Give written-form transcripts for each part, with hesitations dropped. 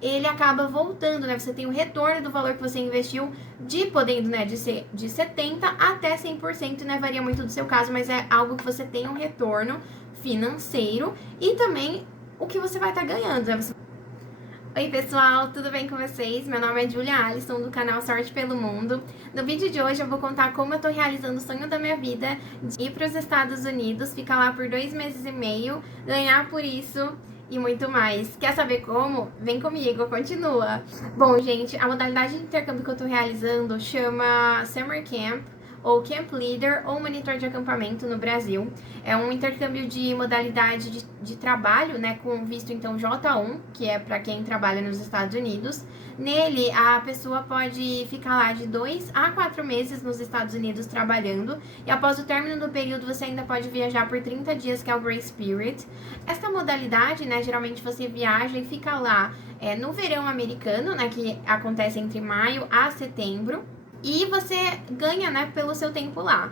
ele acaba voltando, né? Você tem o retorno do valor que você investiu, podendo, né, de ser de 70% até 100%, né? Varia muito do seu caso, mas é algo que você tem um retorno financeiro e também o que você vai estar ganhando, né? Oi pessoal, tudo bem com vocês? Meu nome é Julia Alisson, do canal Sorte pelo Mundo. No vídeo de hoje eu vou contar como eu tô realizando o sonho da minha vida de ir para os Estados Unidos, ficar lá por 2 meses e meio, ganhar por isso e muito mais. Quer saber como? Vem comigo, continua! Bom, gente, a modalidade de intercâmbio que eu tô realizando chama Summer Camp, ou Camp Leader, ou Monitor de Acampamento no Brasil. É um intercâmbio de modalidade de trabalho, né, com visto então J1, que é para quem trabalha nos Estados Unidos. Nele, a pessoa pode ficar lá de 2 a 4 meses nos Estados Unidos trabalhando, e após o término do período você ainda pode viajar por 30 dias, que é o Grace Period. Esta modalidade, né, geralmente você viaja e fica lá no verão americano, né, que acontece entre maio a setembro, e você ganha, né, pelo seu tempo lá.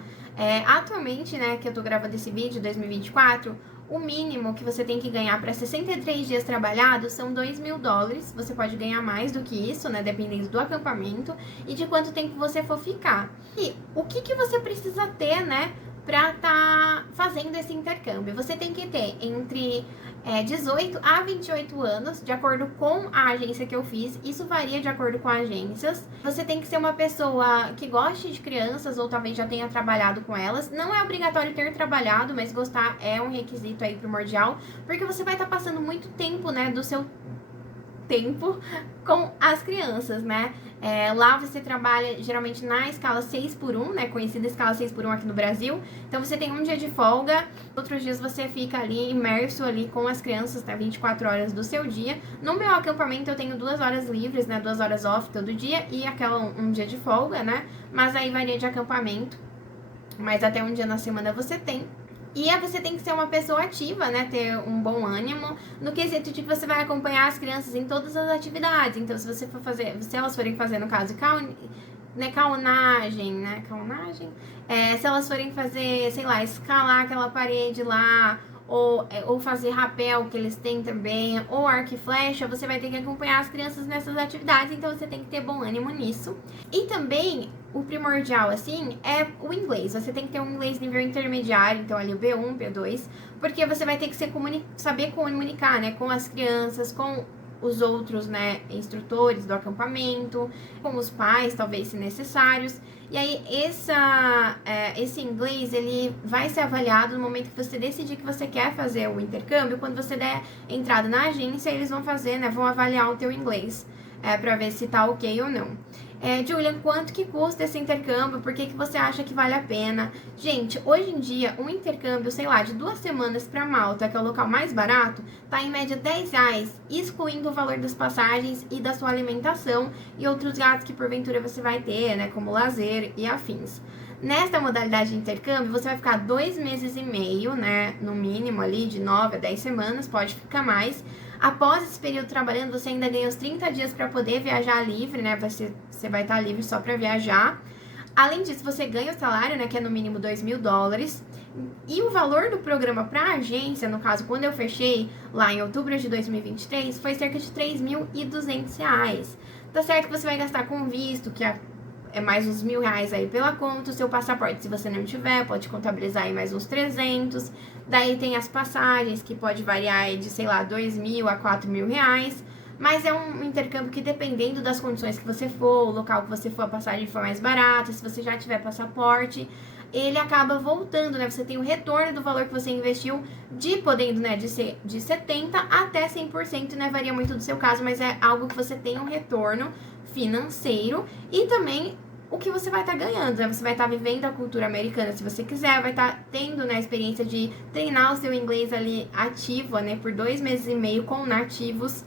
Atualmente, né, que eu tô gravando esse vídeo, 2024, o mínimo que você tem que ganhar para 63 dias trabalhados são $2.000. Você pode ganhar mais do que isso, né, dependendo do acampamento e de quanto tempo você for ficar. E o que você precisa ter, né, para estar fazendo esse intercâmbio? Você tem que ter entre 18 a 28 anos, de acordo com a agência que eu fiz. Isso varia de acordo com agências. Você tem que ser uma pessoa que goste de crianças ou talvez já tenha trabalhado com elas. Não é obrigatório ter trabalhado, mas gostar é um requisito aí primordial, porque você vai estar passando muito tempo, né, do seu tempo com as crianças, né? Lá você trabalha geralmente na escala 6x1, né? Conhecida escala 6x1 aqui no Brasil. Então você tem um dia de folga, outros dias você fica ali imerso ali com as crianças, né? 24 horas do seu dia. No meu acampamento eu tenho 2 horas livres, né? 2 horas off todo dia e um dia de folga, né? Mas aí varia de acampamento, mas até um dia na semana você tem. E você tem que ser uma pessoa ativa, né? Ter um bom ânimo no quesito de que você vai acompanhar as crianças em todas as atividades. Então, se elas forem fazer, no caso, caunagem, né? Caunagem. Se elas forem fazer, sei lá, escalar aquela parede lá, ou fazer rapel, que eles têm também, ou arco e flecha, você vai ter que acompanhar as crianças nessas atividades, então você tem que ter bom ânimo nisso. E também, o primordial, assim, é o inglês. Você tem que ter um inglês nível intermediário, então ali o B1, B2, porque você vai ter que saber comunicar, né, com as crianças, com os outros, né, instrutores do acampamento, com os pais, talvez, se necessários. E aí, esse inglês, ele vai ser avaliado no momento que você decidir que você quer fazer o intercâmbio. Quando você der entrada na agência, eles vão fazer, né, vão avaliar o teu inglês, pra ver se tá ok ou não. Julia, quanto que custa esse intercâmbio? Por que você acha que vale a pena? Gente, hoje em dia, um intercâmbio, sei lá, de 2 semanas pra Malta, que é o local mais barato, tá em média R$10, excluindo o valor das passagens e da sua alimentação e outros gastos que porventura você vai ter, né, como lazer e afins. Nesta modalidade de intercâmbio, você vai ficar 2 meses e meio, né, no mínimo ali, de 9 a 10 semanas, pode ficar mais. Após esse período trabalhando, você ainda ganha os 30 dias para poder viajar livre, né? Você vai estar livre só para viajar. Além disso, você ganha o salário, né? Que é no mínimo $2.000. E o valor do programa para a agência, no caso, quando eu fechei lá em outubro de 2023, foi cerca de R$3.200. Tá certo que você vai gastar com visto, que é mais uns R$1.000 aí pela conta. O seu passaporte, se você não tiver, pode contabilizar aí mais uns 300. Daí tem as passagens, que pode variar aí de, sei lá, R$2.000 a R$4.000. Mas é um intercâmbio que, dependendo das condições que você for, o local que você for, a passagem for mais barata, se você já tiver passaporte, ele acaba voltando, né? Você tem o retorno do valor que você investiu, podendo, né, de ser de 70% até 100%, né? Varia muito do seu caso, mas é algo que você tem um retorno financeiro e também o que você vai estar ganhando, né? Você vai estar vivendo a cultura americana, se você quiser, vai estar tendo, né, a experiência de treinar o seu inglês ali ativo, né, por 2 meses e meio com nativos.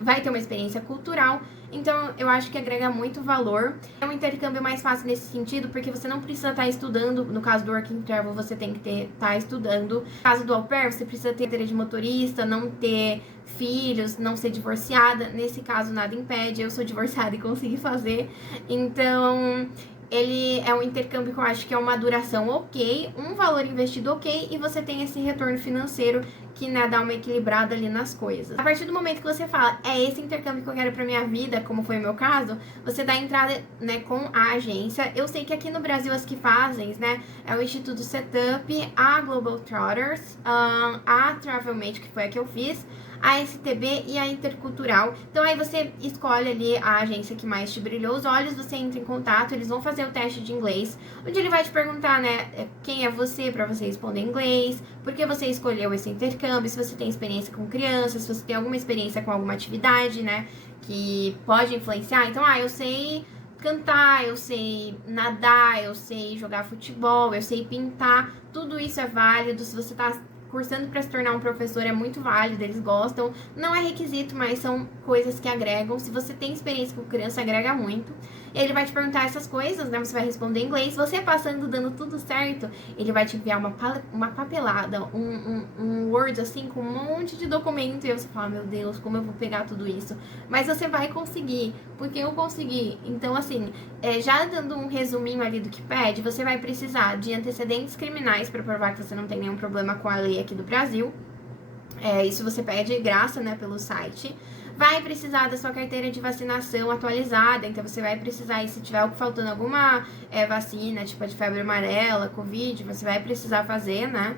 Vai ter uma experiência cultural, então eu acho que agrega muito valor. É um intercâmbio mais fácil nesse sentido, porque você não precisa estar estudando. No caso do Working Travel, você tem que estar estudando. No caso do Au Pair, você precisa ter carteira de motorista, não ter filhos, não ser divorciada. Nesse caso, nada impede. Eu sou divorciada e consegui fazer. Então, Ele é um intercâmbio que eu acho que é uma duração ok, um valor investido ok, e você tem esse retorno financeiro que, né, dá uma equilibrada ali nas coisas. A partir do momento que você fala, é esse intercâmbio que eu quero pra minha vida, como foi o meu caso, você dá entrada, né, com a agência. Eu sei que aqui no Brasil as que fazem, né, é o Instituto Setup, a Global Trotters, a Travelmate, que foi a que eu fiz, a STB e a Intercultural. Então aí você escolhe ali a agência que mais te brilhou os olhos, você entra em contato, eles vão fazer o teste de inglês, onde ele vai te perguntar, né, quem é você, para você responder em inglês, por que você escolheu esse intercâmbio, se você tem experiência com crianças, se você tem alguma experiência com alguma atividade, né, que pode influenciar. Então, eu sei cantar, eu sei nadar, eu sei jogar futebol, eu sei pintar, tudo isso é válido. Se você tá cursando para se tornar um professor, é muito válido, eles gostam. Não é requisito, mas são coisas que agregam. Se você tem experiência com criança, agrega muito. E ele vai te perguntar essas coisas, né? Você vai responder em inglês. Você passando, dando tudo certo, ele vai te enviar uma papelada, um Word, assim, com um monte de documento. E você fala, meu Deus, como eu vou pegar tudo isso? Mas você vai conseguir, porque eu consegui. Então, assim, já dando um resuminho ali do que pede, você vai precisar de antecedentes criminais para provar que você não tem nenhum problema com a lei aqui do Brasil. Isso você pede de graça, né, pelo site. Vai precisar da sua carteira de vacinação atualizada, então você vai precisar, e se tiver faltando alguma vacina, tipo a de febre amarela, Covid, você vai precisar fazer, né?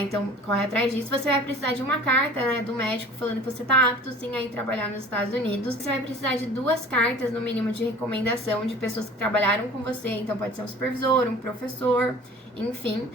Então, corre atrás disso. Você vai precisar de uma carta, né, do médico falando que você tá apto, sim, a ir trabalhar nos Estados Unidos. Você vai precisar de 2 cartas, no mínimo, de recomendação de pessoas que trabalharam com você. Então, pode ser um supervisor, um professor, enfim.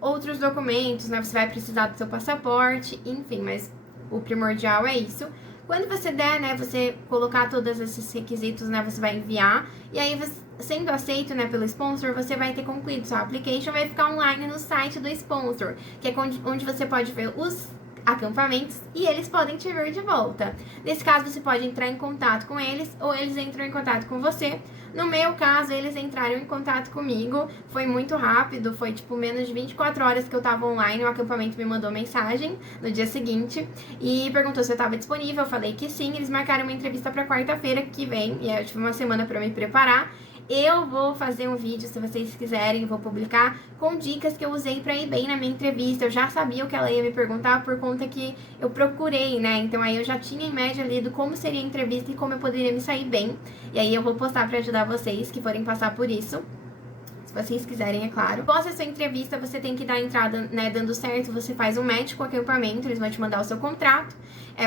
Outros documentos, né? Você vai precisar do seu passaporte, enfim, mas o primordial é isso. Quando você der, né, você colocar todos esses requisitos, né, você vai enviar, e aí, sendo aceito, né, pelo sponsor, você vai ter concluído sua application, vai ficar online no site do sponsor, que é onde você pode ver os acampamentos e eles podem te ver de volta. Nesse caso, você pode entrar em contato com eles ou eles entram em contato com você. No meu caso, eles entraram em contato comigo, foi muito rápido, foi tipo menos de 24 horas que eu tava online, o acampamento me mandou mensagem no dia seguinte e perguntou se eu tava disponível, eu falei que sim, eles marcaram uma entrevista pra quarta-feira que vem, e eu tive uma semana pra me preparar. Eu vou fazer um vídeo, se vocês quiserem, vou publicar, com dicas que eu usei pra ir bem na minha entrevista. Eu já sabia o que ela ia me perguntar por conta que eu procurei, né? Então aí eu já tinha em média lido como seria a entrevista e como eu poderia me sair bem. E aí eu vou postar pra ajudar vocês que forem passar por isso. Se vocês quiserem, é claro. Após essa entrevista, você tem que dar entrada, né, dando certo, você faz um match com o acampamento, eles vão te mandar o seu contrato,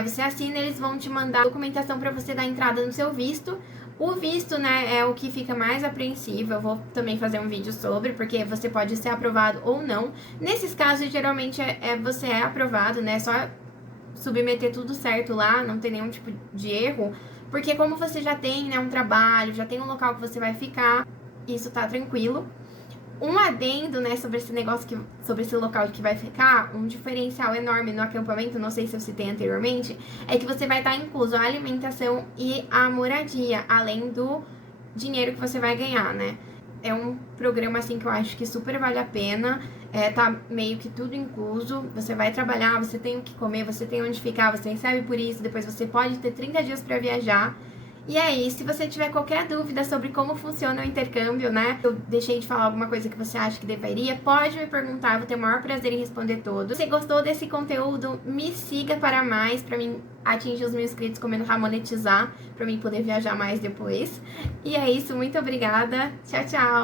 você assina, eles vão te mandar documentação para você dar entrada no seu visto. O visto, né, é o que fica mais apreensivo, eu vou também fazer um vídeo sobre, porque você pode ser aprovado ou não. Nesses casos, geralmente, você é aprovado, né, só submeter tudo certo lá, não tem nenhum tipo de erro, porque como você já tem, né, um trabalho, já tem um local que você vai ficar, isso tá tranquilo. Um adendo, né, sobre esse negócio, sobre esse local que vai ficar, um diferencial enorme no acampamento, não sei se eu citei anteriormente, é que você vai estar incluso a alimentação e a moradia, além do dinheiro que você vai ganhar, né? É um programa, assim, que eu acho que super vale a pena, tá meio que tudo incluso, você vai trabalhar, você tem o que comer, você tem onde ficar, você recebe por isso, depois você pode ter 30 dias pra viajar. E aí, se você tiver qualquer dúvida sobre como funciona o intercâmbio, né? Eu deixei de falar alguma coisa que você acha que deveria, pode me perguntar, eu vou ter o maior prazer em responder todos. Se você gostou desse conteúdo, me siga para mais, para mim atingir os mil inscritos, comendo a monetizar, para mim poder viajar mais depois. E é isso, muito obrigada. Tchau, tchau!